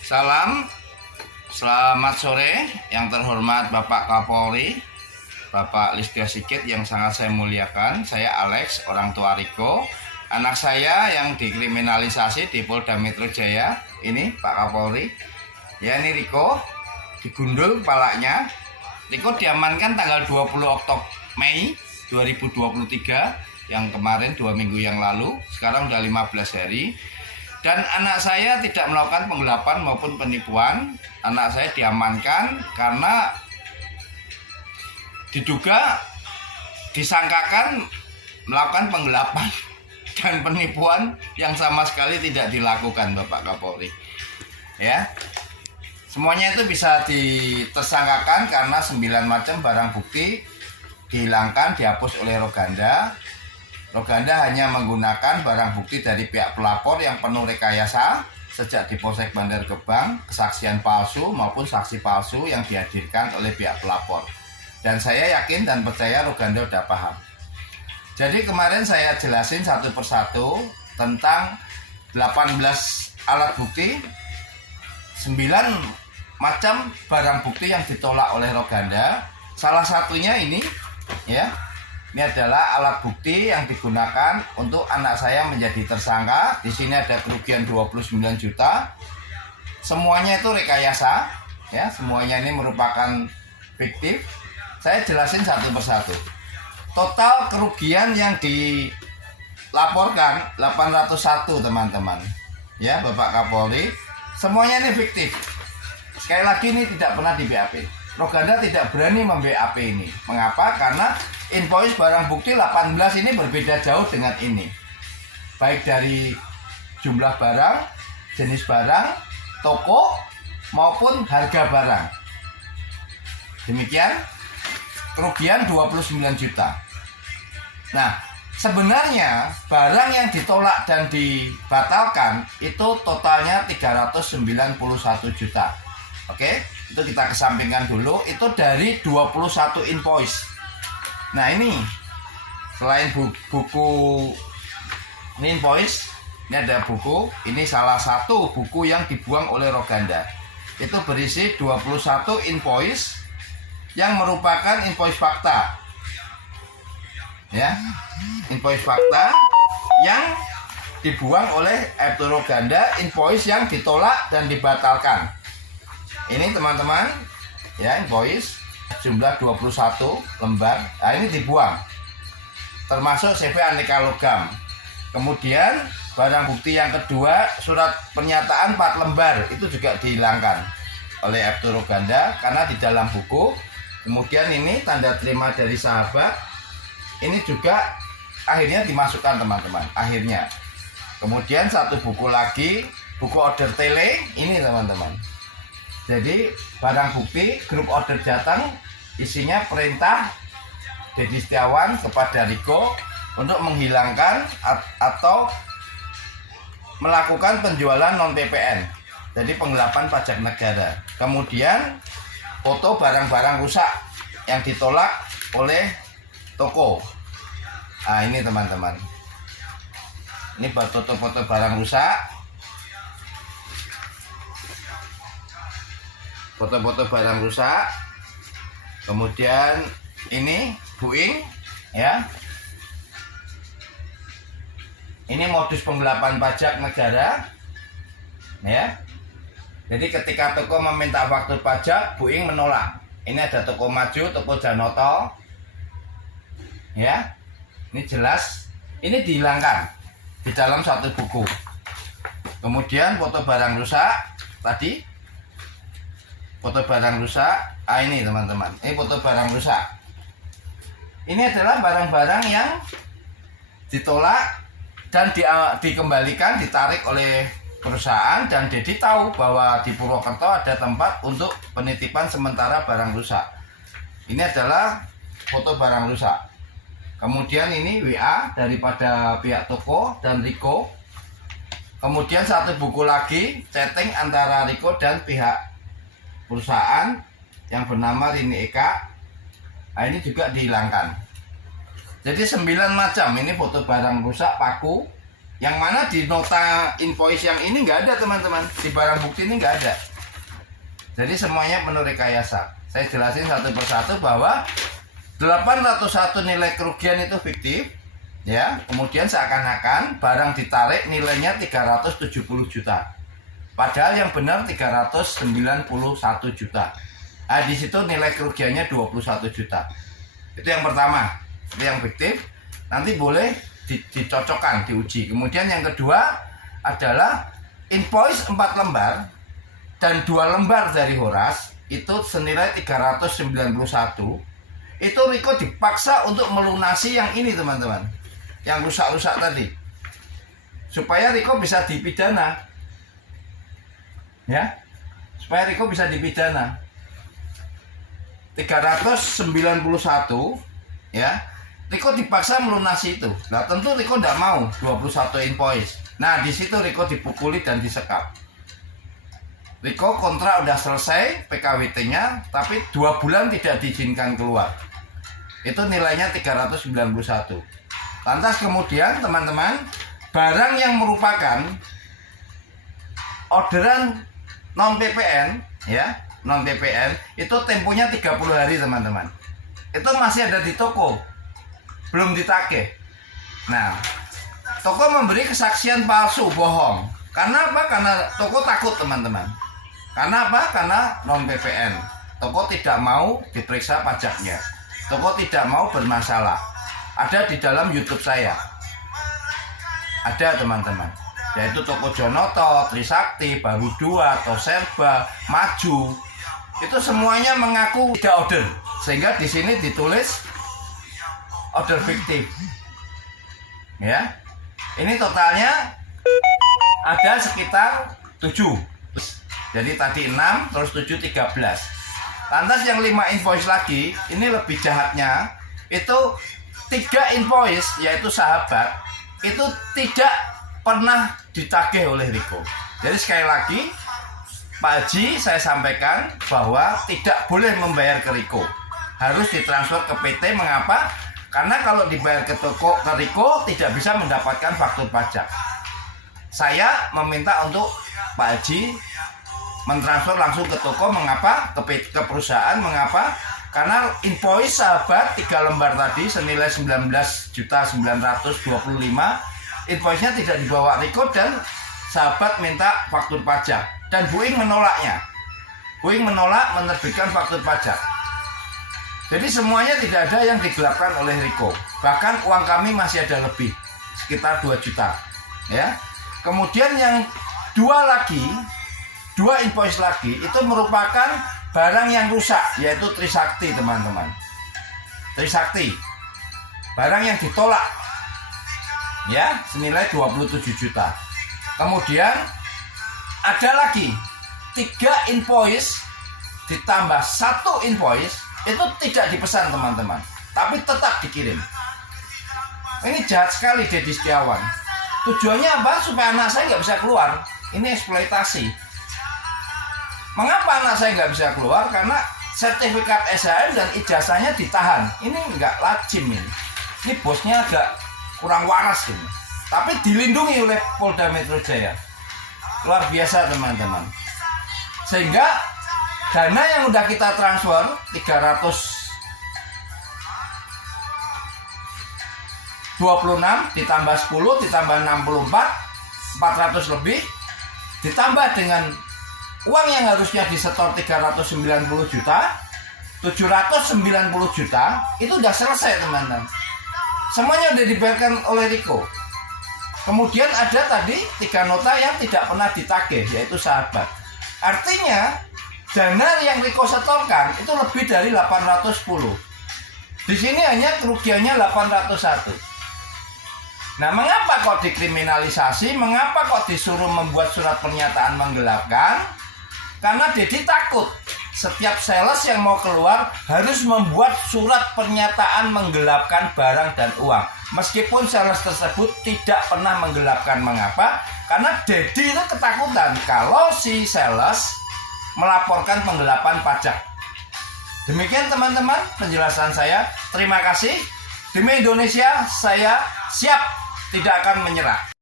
Salam, selamat sore yang terhormat Bapak Kapolri, Bapak Listio Sigit yang sangat saya muliakan. Saya Alex, orang tua Riko. Anak saya yang dikriminalisasi di Polda Metro Jaya. Ini Pak Kapolri. Ya, ini Riko, digundul kepalanya. Riko diamankan tanggal 20 Oktober Mei 2023, yang kemarin 2 minggu yang lalu. Sekarang udah 15 hari. Dan anak saya tidak melakukan penggelapan maupun penipuan. Anak saya diamankan karena diduga disangkakan melakukan penggelapan dan penipuan yang sama sekali tidak dilakukan, Bapak Kapolri. Ya. Semuanya itu bisa ditersangkakan karena 9 macam barang bukti dihilangkan, dihapus oleh Roganda. Roganda hanya menggunakan barang bukti dari pihak pelapor yang penuh rekayasa sejak di Polsek Bandar Gebang, kesaksian palsu maupun saksi palsu yang dihadirkan oleh pihak pelapor. Dan saya yakin dan percaya Roganda udah paham. Jadi kemarin saya jelasin satu persatu tentang 18 alat bukti, 9 macam barang bukti yang ditolak oleh Roganda. Salah satunya ini, ya. Ini adalah alat bukti yang digunakan untuk anak saya menjadi tersangka. Di sini ada kerugian 29 juta. Semuanya itu rekayasa, ya. Semuanya ini merupakan fiktif. Saya jelasin satu persatu. Total kerugian yang dilaporkan 801, teman-teman. Ya, Bapak Kapolri. Semuanya ini fiktif. Sekali lagi, ini tidak pernah di BAP. Roganda tidak berani mem-BAP ini. Mengapa? Karena invoice barang bukti 18 ini berbeda jauh dengan ini. Baik dari jumlah barang, jenis barang, toko, maupun harga barang. Demikian, kerugian 29 juta. Nah, sebenarnya barang yang ditolak dan dibatalkan itu totalnya 391 juta. Oke, itu kita kesampingkan dulu. Itu dari 21 invoice. Nah, ini selain buku ini invoice, ini ada buku. Ini salah satu buku yang dibuang oleh Roganda. Itu berisi 21 invoice yang merupakan invoice fakta. Ya, invoice fakta yang dibuang oleh Aibtu Roganda, invoice yang ditolak dan dibatalkan. Ini teman-teman, ya, invoice jumlah 21 lembar. Nah, ini dibuang. Termasuk CV aneka logam. Kemudian barang bukti yang kedua, surat pernyataan 4 lembar, itu juga dihilangkan oleh Aibtu Roganda karena di dalam buku. Kemudian ini tanda terima dari sahabat. Ini juga akhirnya dimasukkan, teman-teman. Akhirnya. Kemudian satu buku lagi, buku order tele. Ini, teman-teman. Jadi barang bukti grup order Jateng, isinya perintah Dedi Setiawan kepada Riko untuk menghilangkan atau melakukan penjualan non PPN. Jadi penggelapan pajak negara. Kemudian foto barang-barang rusak yang ditolak oleh toko. Nah, ini teman-teman. Ini foto-foto barang rusak. Foto-foto barang rusak. Kemudian ini Boeing, ya. Ini modus penggelapan pajak negara, ya. Jadi ketika toko meminta faktur pajak, Boeing menolak. Ini ada toko Maju, toko Janoto, ya. Ini jelas. Ini dihilangkan di dalam satu buku. Kemudian foto barang rusak tadi. Foto barang rusak. Ah, ini teman-teman, ini foto barang rusak. Ini adalah barang-barang yang ditolak dan dikembalikan, ditarik oleh perusahaan. Dan Dedi tahu bahwa di Purwokerto ada tempat untuk penitipan sementara barang rusak. Ini adalah foto barang rusak. Kemudian ini WA daripada pihak toko dan Riko. Kemudian satu buku lagi chatting antara Riko dan pihak perusahaan yang bernama Rini Eka. Nah, ini juga dihilangkan. Jadi 9 macam. Ini foto barang rusak, paku, Yang mana di nota invoice yang ini nggak ada teman-teman, di barang bukti ini nggak ada. Jadi semuanya penuh rekayasa. Saya jelasin satu persatu bahwa 801 nilai kerugian itu fiktif, ya. Kemudian seakan-akan barang ditarik nilainya 370 juta. Padahal yang benar 391 juta. Nah, di situ nilai kerugiannya 21 juta. Itu yang pertama, itu yang fiktif. Nanti boleh dicocokkan, diuji. Kemudian yang kedua adalah invoice 4 lembar dan 2 lembar dari Horas itu senilai 391. Itu Riko dipaksa untuk melunasi yang ini teman-teman, yang rusak-rusak tadi, supaya Riko bisa dipidana, ya, supaya Riko bisa dipidana. 391, ya, Riko dipaksa melunasi itu. Nah tentu Riko tidak mau 21 invoice. Nah di situ Riko dipukuli dan disekap. Riko kontrak udah selesai PKWT-nya, tapi 2 bulan tidak diizinkan keluar. Itu nilainya 391. Lantas kemudian teman-teman, barang yang merupakan orderan non PPN, ya, non PPN itu temponya 30 hari teman-teman. Itu masih ada di toko, belum ditagih. Nah, toko memberi kesaksian palsu, bohong. Karena apa? Karena toko takut teman-teman. Karena apa? Karena non PPN. Toko tidak mau diperiksa pajaknya. Toko tidak mau bermasalah. Ada di dalam YouTube saya. Ada teman-teman. Yaitu toko Jonoto, Trisakti, Baru 2, Toserba, Maju. Itu semuanya mengaku tidak order. Sehingga di sini ditulis order fiktif. Ya. Ini totalnya ada sekitar 7. Jadi tadi 6, terus 7, 13. Lantas yang 5 invoice lagi, ini lebih jahatnya, itu 3 invoice, yaitu sahabat, itu tidak pernah ditagih oleh Riko. Jadi sekali lagi, Pak Haji saya sampaikan bahwa tidak boleh membayar ke Riko. Harus ditransfer ke PT, mengapa? Karena kalau dibayar ke toko, ke Riko, tidak bisa mendapatkan faktur pajak. Saya meminta untuk Pak Haji mentransfer langsung ke toko, mengapa? Ke perusahaan, mengapa? Karena invoice sahabat 3 lembar tadi senilai 19.925, invoice-nya tidak dibawa Riko dan sahabat minta faktur pajak dan Boeing menolaknya. Boeing menolak menerbitkan faktur pajak. Jadi semuanya tidak ada yang digelapkan oleh Riko. Bahkan uang kami masih ada lebih, sekitar 2 juta. Ya. Kemudian yang 2 invoice lagi itu merupakan barang yang rusak, yaitu Trisakti teman-teman. Trisakti, barang yang ditolak, ya, senilai 27 juta. Kemudian ada lagi 3 invoice ditambah 1 invoice itu tidak dipesan teman-teman, tapi tetap dikirim. Ini jahat sekali Dedi Setiawan. Tujuannya apa? Supaya anak saya nggak bisa keluar. Ini eksploitasi. Mengapa anak saya nggak bisa keluar? Karena sertifikat SHM dan ijazahnya ditahan. Ini nggak lazim ini. Ini bosnya agak kurang waras ini. Tapi dilindungi oleh Polda Metro Jaya. Luar biasa teman-teman. Sehingga dana yang udah kita transfer 326 ditambah 10 ditambah 64 400 lebih ditambah dengan uang yang harusnya disetor 390 juta, 790 juta, itu udah selesai teman-teman. Semuanya udah dibayarkan oleh Riko. Kemudian ada tadi 3 nota yang tidak pernah ditagih, yaitu sahabat. Artinya, dana yang Riko setorkan itu lebih dari 810. Di sini hanya kerugiannya 801. Nah, mengapa kok dikriminalisasi? Mengapa kok disuruh membuat surat pernyataan menggelapkan? Karena Dedi takut setiap sales yang mau keluar harus membuat surat pernyataan menggelapkan barang dan uang. Meskipun sales tersebut tidak pernah menggelapkan. Mengapa? Karena Dedi itu ketakutan kalau si sales melaporkan penggelapan pajak. Demikian teman-teman penjelasan saya. Terima kasih. Demi Indonesia, saya siap, tidak akan menyerah.